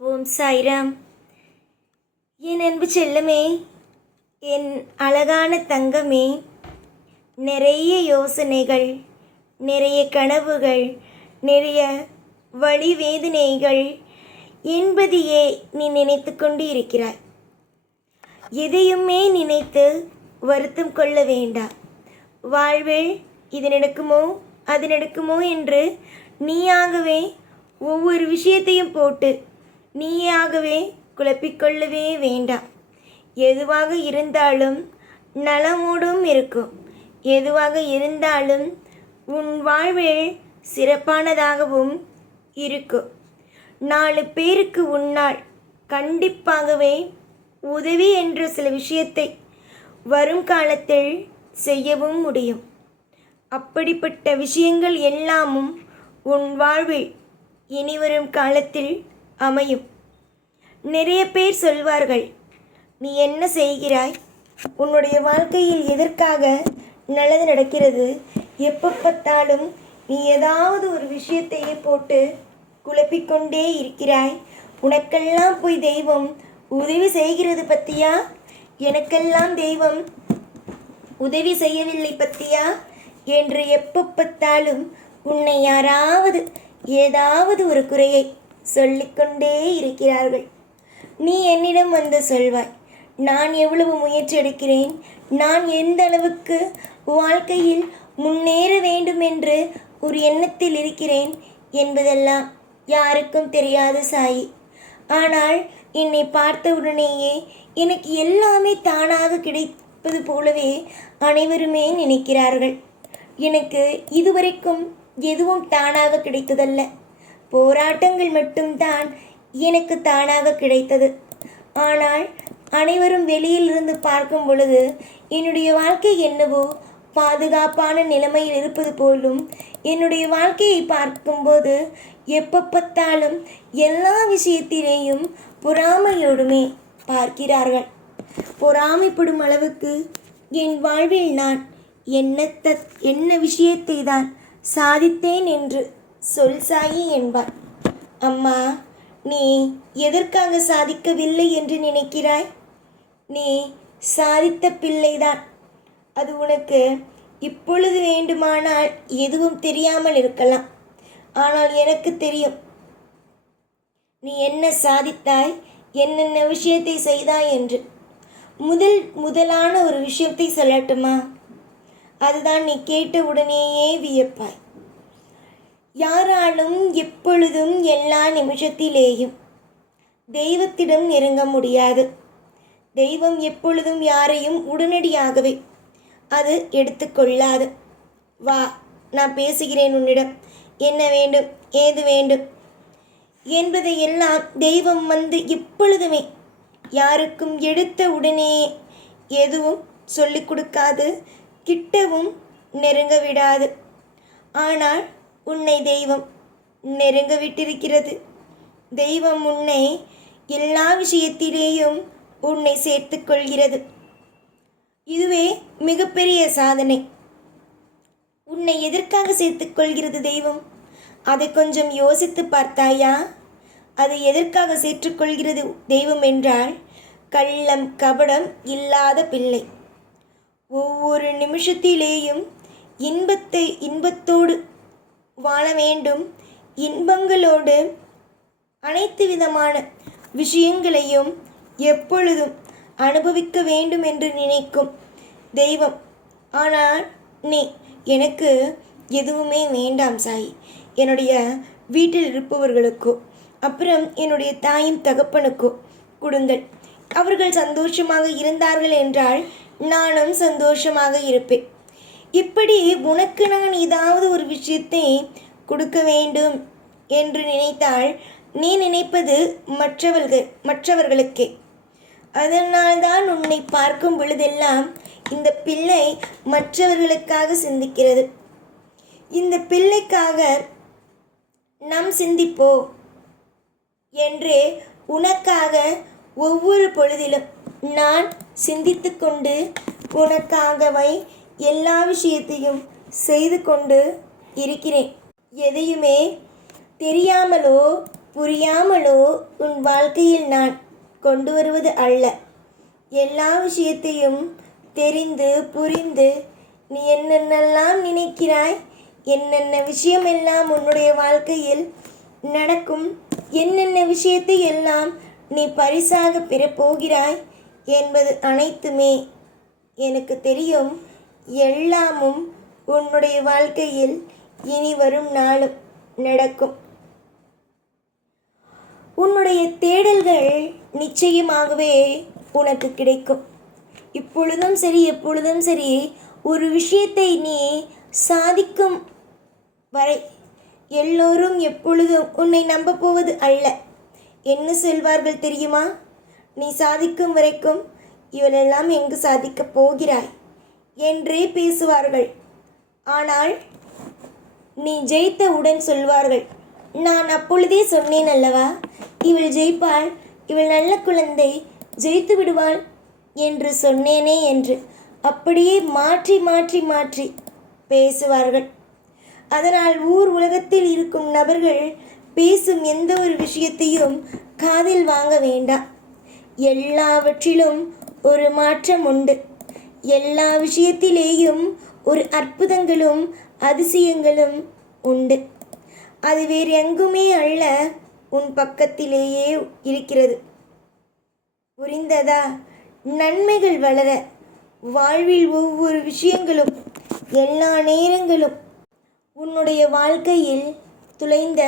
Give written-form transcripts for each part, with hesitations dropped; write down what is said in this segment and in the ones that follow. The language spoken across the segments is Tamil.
ஓம் சாய்ராம். என் அன்பு செல்லமே, என் அழகான தங்கமே, நிறைய யோசனைகள், நிறைய கனவுகள், நிறைய வழி வேதனைகள் என்பதையே நீ நினைத்து கொண்டு இருக்கிறாய். எதையுமே நினைத்து வருத்தம் கொள்ள வேண்டாம். வாழ்வில் இது நடக்குமோ அது நடக்குமோ என்று நீயாகவே ஒவ்வொரு விஷயத்தையும் போட்டு நீயாகவே குழப்பிக்கொள்ளவே வேண்டாம். எதுவாக இருந்தாலும் நலமோடும் இருக்கும். எதுவாக இருந்தாலும் உன் வாழ்வில் சிறப்பானதாகவும் இருக்கும். 4 பேருக்கு உன்னால் கண்டிப்பாகவே உதவி என்ற சில விஷயத்தை வரும் காலத்தில் செய்யவும் முடியும். அப்படிப்பட்ட விஷயங்கள் எல்லாமும் உன் வாழ்வில் இனிவரும் காலத்தில் அமையும். நிறைய பேர் சொல்வார்கள், நீ என்ன செய்கிறாய், உன்னுடைய வாழ்க்கையில் எதற்காக நல்லது நடக்கிறது, எப்போ பார்த்தாலும் நீ ஏதாவது ஒரு விஷயத்தையே போட்டு குழப்பிக்கொண்டே இருக்கிறாய், உனக்கெல்லாம் போய் தெய்வம் உதவி செய்கிறது பத்தியா, எனக்கெல்லாம் தெய்வம் உதவி செய்யவில்லை பத்தியா என்று எப்போ பார்த்தாலும் உன்னை யாராவது ஏதாவது ஒரு குறையை சொல்லிக்கொண்டே இருக்கிறார்கள். நீ என்னிடம் வந்து சொல்வாய், நான் எவ்வளவு முயற்சி எடுக்கிறேன், நான் எந்த அளவுக்கு வாழ்க்கையில் முன்னேற வேண்டும் என்று ஒரு எண்ணத்தில் இருக்கிறேன் என்பதெல்லாம் யாருக்கும் தெரியாது சாயி. ஆனால் என்னை பார்த்தவுடனேயே எனக்கு எல்லாமே தானாக கிடைப்பது போலவே அனைவருமே நினைக்கிறார்கள். எனக்கு இதுவரைக்கும் எதுவும் தானாக கிடைத்ததல்ல. போராட்டங்கள் மட்டும்தான் எனக்கு தானாக கிடைத்தது. ஆனால் அனைவரும் வெளியிலிருந்து பார்க்கும் பொழுது என்னுடைய வாழ்க்கை என்னவோ பாதுகாப்பான நிலைமையில் இருப்பது போலும், என்னுடைய வாழ்க்கையை பார்க்கும்போது எப்போ பார்த்தாலும் எல்லா விஷயத்திலேயும் பொறாமையோடுமே பார்க்கிறார்கள். பொறாமைப்படும் அளவுக்கு என் வாழ்வில் நான் என்ன விஷயத்தை தான் சாதித்தேன் என்று சொல் சாயி என்பார். அம்மா, நீ எதற்காக சாதிக்கவில்லை என்று நினைக்கிறாய்? நீ சாதித்த பிள்ளைதான். அது உனக்கு இப்பொழுது வேண்டுமானால் எதுவும் தெரியாமல் இருக்கலாம். ஆனால் எனக்கு தெரியும் நீ என்ன சாதித்தாய், என்னென்ன விஷயத்தை செய்தாய் என்று. முதலான ஒரு விஷயத்தை சொல்லட்டுமா? அதுதான் நீ கேட்ட உடனேயே வியப்பாய். யாராலும் எப்பொழுதும் எல்லா நிமிஷத்திலேயும் தெய்வத்திடம் நெருங்க முடியாது. தெய்வம் எப்பொழுதும் யாரையும் உடனடியாகவே அது எடுத்துக்கொள்ளாது. வா, நான் பேசுகிறேன் உன்னிடம், என்ன வேண்டும் ஏது வேண்டும் என்பதை எல்லாம் தெய்வம் வந்து எப்பொழுதுமே யாருக்கும் எடுத்த உடனே எதுவும் சொல்லிக் கொடுக்காது, கிட்டவும் நெருங்க விடாது. ஆனால் உன்னை தெய்வம் நெருங்க விட்டிருக்கிறது. தெய்வம் உன்னை எல்லா விஷயத்திலேயும் உன்னை சேர்த்து கொள்கிறது. இதுவே மிகப்பெரிய சாதனை. உன்னை எதற்காக சேர்த்து கொள்கிறது தெய்வம்? அதை கொஞ்சம் யோசித்து பார்த்தாயா? அது எதற்காக சேர்த்துக்கொள்கிறது தெய்வம் என்றால், கள்ளம் கபடம் இல்லாத பிள்ளை, ஒவ்வொரு நிமிஷத்திலேயும் இன்பத்தோடு வாழ வேண்டும், இன்பங்களோடு அனைத்து விதமான விஷயங்களையும் எப்பொழுதும் அனுபவிக்க வேண்டும் என்று நினைக்கும் தெய்வம். ஆனால் நீ எனக்கு எதுவுமே வேண்டாம் சாயி, என்னுடைய வீட்டில் இருப்பவர்களுக்கோ அப்புறம் என்னுடைய தாயும் தகப்பனுக்கோ கொடுங்கள், அவர்கள் சந்தோஷமாக இருந்தார்கள் என்றால் நானும் சந்தோஷமாக இருப்பேன். இப்படி உனக்கு நான் ஏதாவது ஒரு விஷயத்தை கொடுக்க வேண்டும் என்று நினைத்தால் நீ நினைப்பது மற்றவர்களுக்கே. அதனால்தான் உன்னை பார்க்கும் பொழுதெல்லாம் இந்த பிள்ளை மற்றவர்களுக்காக சிந்திக்கிறது. இந்த பிள்ளைக்காக நாம் சிந்திப்போ என்று உனக்காக ஒவ்வொரு பொழுதிலும் நான் சிந்தித்து கொண்டு உனக்காகவே எல்லா விஷயத்தையும் செய்து கொண்டு இருக்கிறேன். எதையுமே தெரியாமலோ புரியாமலோ உன் வாழ்க்கையில் நான் கொண்டு வருவது அல்ல. எல்லா விஷயத்தையும் தெரிந்து புரிந்து நீ என்னென்னலாம் நினைக்கிறாய், என்னென்ன விஷயமெல்லாம் உன்னுடைய வாழ்க்கையில் நடக்கும், என்னென்ன விஷயத்தை எல்லாம் நீ பரிசாக பெறப்போகிறாய் என்பது அனைத்துமே எனக்கு தெரியும். எல்லாமும் உன்னுடைய வாழ்க்கையில் இனி வரும் நாளும் நடக்கும். உன்னுடைய தேடல்கள் நிச்சயமாகவே உனக்கு கிடைக்கும். இப்பொழுதும் சரி எப்பொழுதும் சரி ஒரு விஷயத்தை நீ சாதிக்கும் வரை எல்லோரும் எப்பொழுதும் உன்னை நம்ப போவது அல்ல. என்ன சொல்வார்கள் தெரியுமா? நீ சாதிக்கும் வரைக்கும் இவளெல்லாம் எங்கு சாதிக்கப் போகிறாய் என்றே பேசுவார்கள். ஆனால் நீ ஜெயித்தவுடன் சொல்வார்கள், நான் அப்பொழுதே சொன்னேன் அல்லவா, இவள் ஜெயிப்பாள், இவள் நல்ல குழந்தை, ஜெயித்து விடுவாள் என்று சொன்னேனே என்று. அப்படியே மாற்றி மாற்றி மாற்றி பேசுவார்கள். அதனால் ஊர் உலகத்தில் இருக்கும் நபர்கள் பேசும் எந்த ஒரு விஷயத்தையும் காதில் வாங்க வேண்டாம். எல்லாவற்றிலும் ஒரு மாற்றம் உண்டு. எல்லா விஷயத்திலேயும் ஒரு அற்புதங்களும் அதிசயங்களும் உண்டு. அது வேறு எங்குமே அல்ல, உன் பக்கத்திலேயே இருக்கிறது. புரிந்ததா? நன்மைகள் வளர வாழ்வில் ஒவ்வொரு விஷயங்களும் எல்லா நேரங்களும் உன்னுடைய வாழ்க்கையில் துளைந்த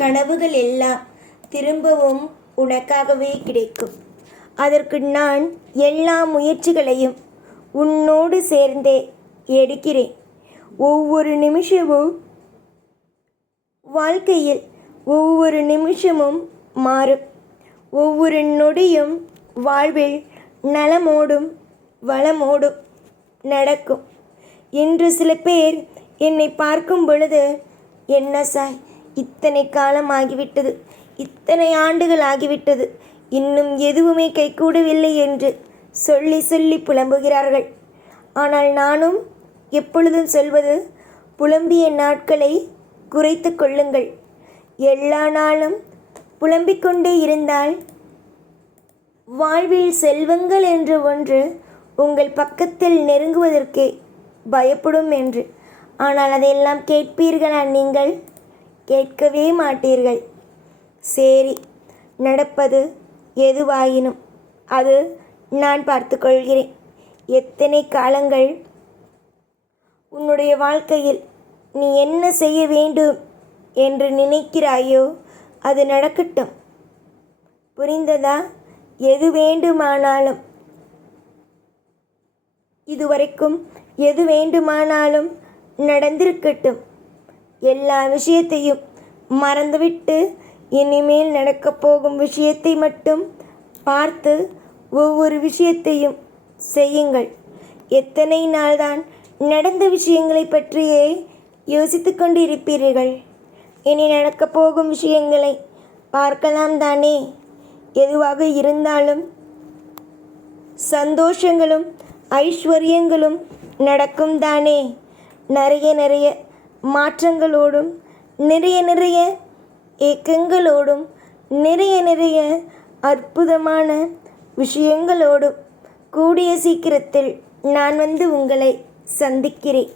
கனவுகள் எல்லாம் திரும்பவும் உனக்காகவே கிடைக்கும். அதற்கு நான் எல்லா முயற்சிகளையும் உன்னோடு சேர்ந்தே எடுக்கிறேன். ஒவ்வொரு நிமிஷமும் வாழ்க்கையில் ஒவ்வொரு நிமிஷமும் மாறும். ஒவ்வொரு நொடியும் வாழ்வில் நலமோடும் வளமோடும் நடக்கும். இன்று சில பேர் என்னை பார்க்கும் பொழுது, என்ன சாய், இத்தனை காலம் ஆகிவிட்டது, இத்தனை ஆண்டுகள் ஆகிவிட்டது, இன்னும் எதுவுமே கைகூடவில்லை என்று சொல்லி சொல்லி புலம்புகிறார்கள். ஆனால் நானும் எப்பொழுதும் சொல்வது, புலம்பிய நாட்களை குறைத்து கொள்ளுங்கள். எல்லா நாளும் புலம்பிக்கொண்டே இருந்தால் வாழ்வில் செல்வங்கள் என்று ஒன்று உங்கள் பக்கத்தில் நெருங்குவதற்கே பயப்படும் என்று. ஆனால் அதையெல்லாம் கேட்பீர்களா? நீங்கள் கேட்கவே மாட்டீர்கள். சரி, நடப்பது எதுவாயினும் அது நான் பார்த்து கொள்கிறேன். எத்தனை காலங்கள் உன்னுடைய வாழ்க்கையில் நீ என்ன செய்ய வேண்டும் என்று நினைக்கிறாயோ அது நடக்கட்டும். புரிந்ததா? எது வேண்டுமானாலும், இதுவரைக்கும் எது வேண்டுமானாலும் நடந்திருக்கட்டும். எல்லா விஷயத்தையும் மறந்துவிட்டு இனிமேல் நடக்கப் போகும் விஷயத்தை மட்டும் பார்த்து ஒவ்வொரு விஷயத்தையும் செய்யுங்கள். எத்தனை நாள்தான் நடந்த விஷயங்களை பற்றியே யோசித்து கொண்டு இருப்பீர்கள்? இனி நடக்கப் போகும் விஷயங்களை பார்க்கலாம் தானே. எதுவாக இருந்தாலும் சந்தோஷங்களும் ஐஸ்வர்யங்களும் நடக்கும் தானே. நிறைய நிறைய மாற்றங்களோடும் நிறைய நிறைய ஏக்கங்களோடும் நிறைய நிறைய அற்புதமான விஷயங்களோடும் கூடிய சீக்கிரத்தில் நான் வந்து உங்களை சந்திக்கிறேன்.